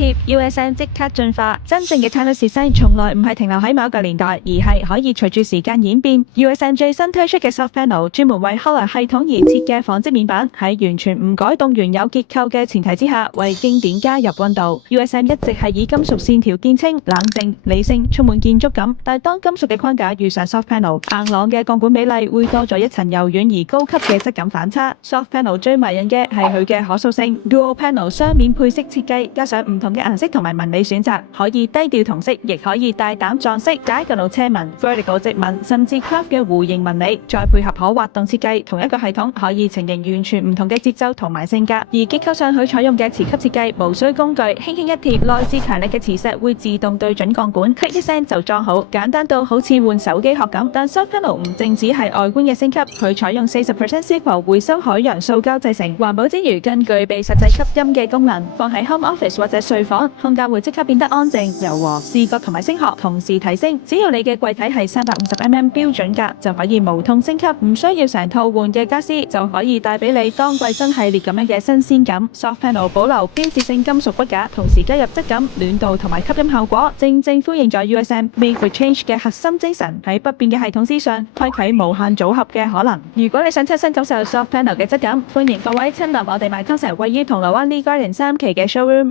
貼，USM 即刻進化。真正嘅 Timeless Design 從來唔係停留喺某一個年代，而係可以隨住時間演變。USM 最新推出嘅 Soft Panel 專門為 Color 系統而設嘅紡織面板，喺完全唔改動原有結構嘅前提之下，為經典加入溫度。USM 一直係以金屬線條見稱，冷靜、理性，充滿建築感。但係當金屬嘅框架遇上 Soft Panel，硬朗嘅鋼管比例會多咗一層柔軟而高級嘅質感反差。Soft Panel 最迷人嘅係佢嘅可塑性 ，Dual Panel 雙面配色設計，加上唔同嘅顏色同埋紋理選擇，可以低調同色，亦可以大膽撞色，diagonal 車紋、vertical 直紋，甚至 craft 嘅弧形紋理，再配合可滑動設計，同一個系統可以呈現完全唔同嘅節奏同埋性格。而結構上佢採用嘅磁吸設計，無需工具，輕輕一貼，內置強力嘅磁石會自動對準鋼管，click 一聲就裝好，簡單到好似換手機殼咁。但 Soft Panel 唔淨止係外觀嘅升級，佢採用40% Zippo 回收海洋塑膠製成，環保之餘更具備實際吸音嘅功能，放喺 home office 或者睡房，空間會即刻變得安靜、柔和，視覺同埋聲學同時提升。只要你嘅櫃體係350mm 標準格，就可以無痛升級，唔需要成套換嘅家私，就可以帶俾你當季新系列咁樣嘅新鮮感。Soft Panel 保留標誌性金屬骨架，同時加入質感、暖度同埋吸音效果，正正呼應咗 USM Made for Change 嘅核心精神，喺不變嘅系統之上，開啟無限組合嘅可能。如果你想親身感受 Soft Panel 嘅質感，歡迎各位親臨我哋麥當臣位於銅鑼灣Lee Garden 3期嘅 showroom。